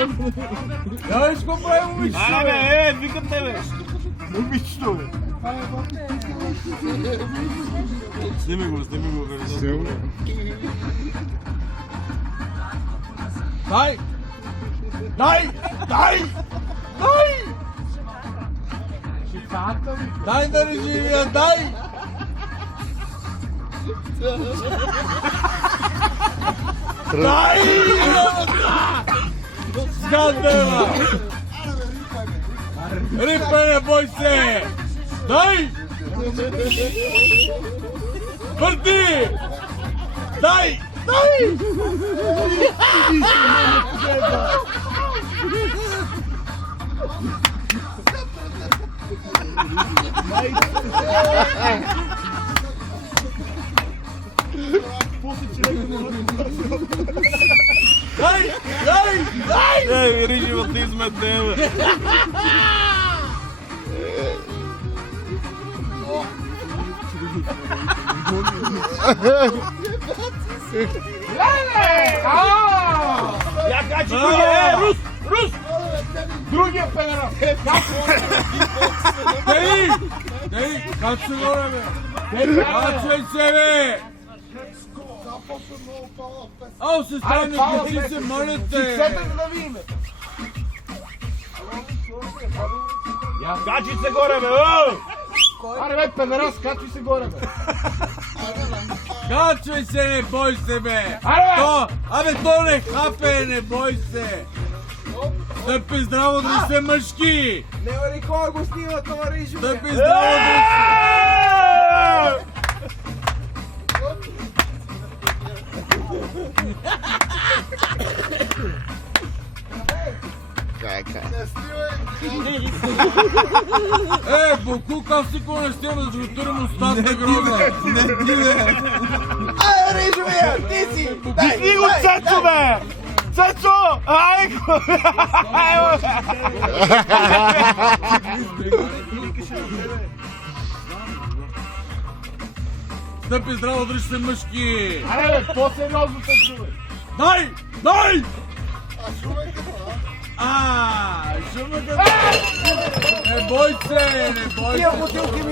Я виж какво прави момичето, Аре, бе, викам те, бе. Момичето, бе. Сними го, бе. Дай! Дай да не живея, дай! Дай! Скандала! Рипай, не бой се! Дай! Върти! Дай! Дай! Ей, вери животизме те, бе. Я качи другия, Рус! Другия педерас! Дей! Качи се горе, бе! Качай се, бе! Ау, се стане, качи се, моля те! да видим. Качи се горе, бе, о! Аре, бе, педерас, качи се горе, бе. Качвай се, не бой се, бе! Аре, бе! То не хапе, не бой се! Стъпи здраво, да сте мъжки! Няма ли кой го снима, това режим? Стъпи здраво, да Бокук, аз никога не стигам да жутурим устата гроба! Не ти, бе! Ай, режим, бе, ти си! Пусни го, Цецо, бе! Цецо! Ай, Стъпи здраво, дръж се мъжки! Аре, бе, по-сериозно се чувай. Дай! Шумата! Не бой се, не бой се! Тия бутилки